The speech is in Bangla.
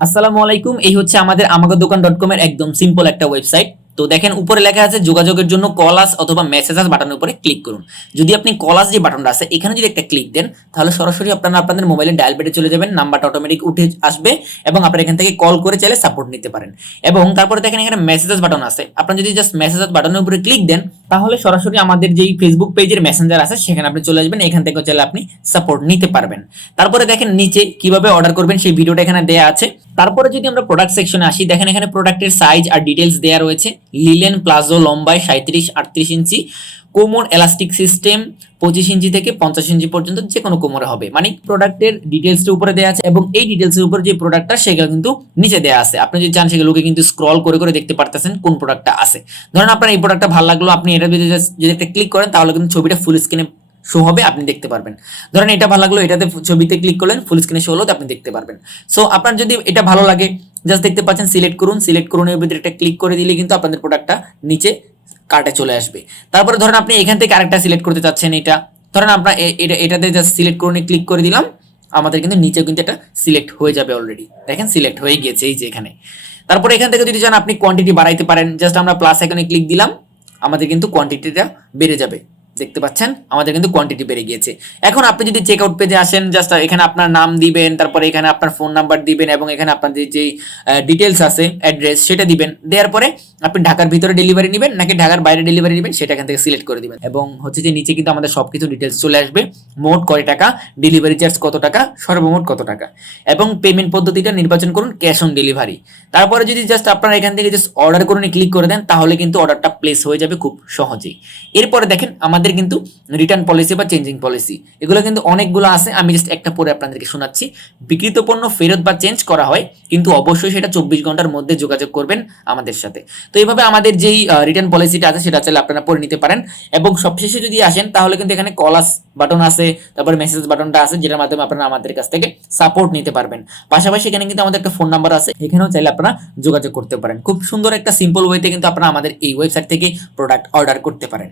আসসালামু আলাইকুম। এই হচ্ছে আমাদের আমাগোদোকান.com এর একদম সিম্পল একটা ওয়েবসাইট। তো দেখেন উপরে লেখা আছে যোগাযোগের জন্য কল আস অথবা মেসেজ আস বাটনের উপরে ক্লিক করুন। যদি আপনি কল আস যে বাটনটা আছে এখানে যদি একটা ক্লিক দেন তাহলে সরাসরি আপনারা আপনাদের মোবাইলে ডায়াল প্যাডে চলে যাবেন, নাম্বারটা অটোমেটিক উঠে আসবে এবং আপনারা এখান থেকে কল করে চাইলে সাপোর্ট নিতে পারেন। এবং তারপরে দেখেন এখানে মেসেজ আস বাটন আছে, আপনারা যদি জাস্ট মেসেজ আস বাটনের উপরে ক্লিক দেন তাহলে সরাসরি আমাদের যেই ফেসবুক পেজের মেসেঞ্জার আছে সেখানে আপনি চলে আসবেন, এখান থেকে চাইলে আপনি সাপোর্ট নিতে পারবেন। তারপরে দেখেন নিচে কিভাবে অর্ডার করবেন সেই ভিডিওটা এখানে দেয়া আছে। তারপরে যদি আমরা প্রোডাক্ট সেকশনে আসি, দেখেন এখানে প্রোডাক্টের সাইজ আর ডিটেলস দেয়া রয়েছে। লিলেন প্লাজো লম্বায় 37-38 ইঞ্চি, কোমর এলাস্টিক সিস্টেম 25 ইঞ্চি থেকে 50 ইঞ্চি পর্যন্ত যে কোনো কোমরে হবে। মানে প্রোডাক্টের ডিটেলসটা উপরে দেয়া আছে এবং এই ডিটেলসের উপর যে প্রোডাক্টটা সেগুলো কিন্তু নিচে দেয়া আছে। আপনি যদি চান সেগুলোকে কিন্তু স্ক্রল করে করে দেখতে পারতেছেন কোন প্রোডাক্টটা আছে। ধরেন আপনার এই প্রোডাক্টটা ভালো লাগলো, আপনি এটা যদি একটা ক্লিক করেন তাহলে কিন্তু ছবিটা ফুল স্ক্রিনে শো হবে, আপনি দেখতে পারবেন। ধরেন এটা ভালো লাগলো, এটাতে ছবিতে ক্লিক করলেন, ফুল স্ক্রিনে শো হলো, আপনি দেখতে পারবেন। সো আপনার যদি এটা ভালো লাগে জাস্ট দেখতে পাচ্ছেন, সিলেক্ট করুন, সিলেক্ট করুন এর ভিতরে একটা ক্লিক করে দিলে কিন্তু আপনাদের প্রোডাক্টটা নিচে কার্টে চলে আসবে। তারপরে ধরেন আপনি এখান থেকে আরেকটা সিলেক্ট করতে চাচ্ছেন, এটা ধরেন আপনার এটাতে জাস্ট সিলেক্ট করুন, ক্লিক করে দিলাম, আমাদের কিন্তু নিচেও কিন্তু এটা সিলেক্ট হয়ে যাবে। অলরেডি দেখেন সিলেক্ট হয়ে গিয়েছে এই যে এখানে। তারপরে এখান থেকে যদি চান আপনি কোয়ান্টিটি বাড়াইতে পারেন, জাস্ট আমরা প্লাস আইকনে ক্লিক দিলাম, আমাদের কিন্তু কোয়ান্টিটিটা বেড়ে যাবে। দেখতে পাচ্ছেন আমাদের কিন্তু কোয়ান্টিটি বেড়ে গিয়েছে। এখন আপনি যদি চেক আউট পেজে আসেন, জাস্ট এখানে আপনার নাম দিবেন, তারপরে এখানে আপনার ফোন নাম্বার দিবেন এবং এখানে আপনাদের যে ডিটেলস আছে অ্যাড্রেস সেটা দিবেন। দেওয়ার পরে আপনি ঢাকার ভিতরে ডেলিভারি নেবেন নাকি ঢাকার বাইরে ডেলিভারি নেবেন সেটা এখান থেকে সিলেক্ট করে দিবেন এবং হচ্ছে যে নিচে কিন্তু আমাদের সবকিছু ডিটেলস চলে আসবে। মোট কয় টাকা, ডেলিভারি চার্জ কত টাকা, সর্বমোট কত টাকা এবং পেমেন্ট পদ্ধতিটা নির্বাচন করুন ক্যাশ অন ডেলিভারি। তারপরে যদি জাস্ট আপনারা এখান থেকে জাস্ট অর্ডার করুন ক্লিক করে দেন তাহলে কিন্তু অর্ডারটা প্লেস হয়ে যাবে খুব সহজেই। এরপরে দেখেন আমাদের কিন্তু রিটার্ন পলিসি বা চেঞ্জিং পলিসি এগুলো কিন্তু অনেকগুলো আছে, আমি জাস্ট একটা পরে আপনাদেরকে শোনাচ্ছি। বিক্রিত পণ্য ফেরত বা চেঞ্জ করা হয় কিন্তু অবশ্যই সেটা 24 ঘন্টার মধ্যে যোগাযোগ করবেন আমাদের সাথে। তো এইভাবে আমাদের যেই রিটার্ন পলিসিটা আছে সেটা চাইলে আপনারা পড়ে নিতে পারেন। এবং সবশেষে যদি আসেন তাহলে কিন্তু এখানে কল আস বাটন আছে, তারপর মেসেজ বাটনটা আছে যেটার মাধ্যমে আপনারা আমাদের কাছ থেকে সাপোর্ট নিতে পারবেন। পাশাপাশি এখানে কিন্তু আমাদের একটা ফোন নাম্বার আছে, এখানেও চাইলে আপনারা যোগাযোগ করতে পারেন। খুব সুন্দর একটা সিম্পল ওয়েতে কিন্তু আপনারা আমাদের এই ওয়েবসাইট থেকে প্রোডাক্ট অর্ডার করতে পারেন।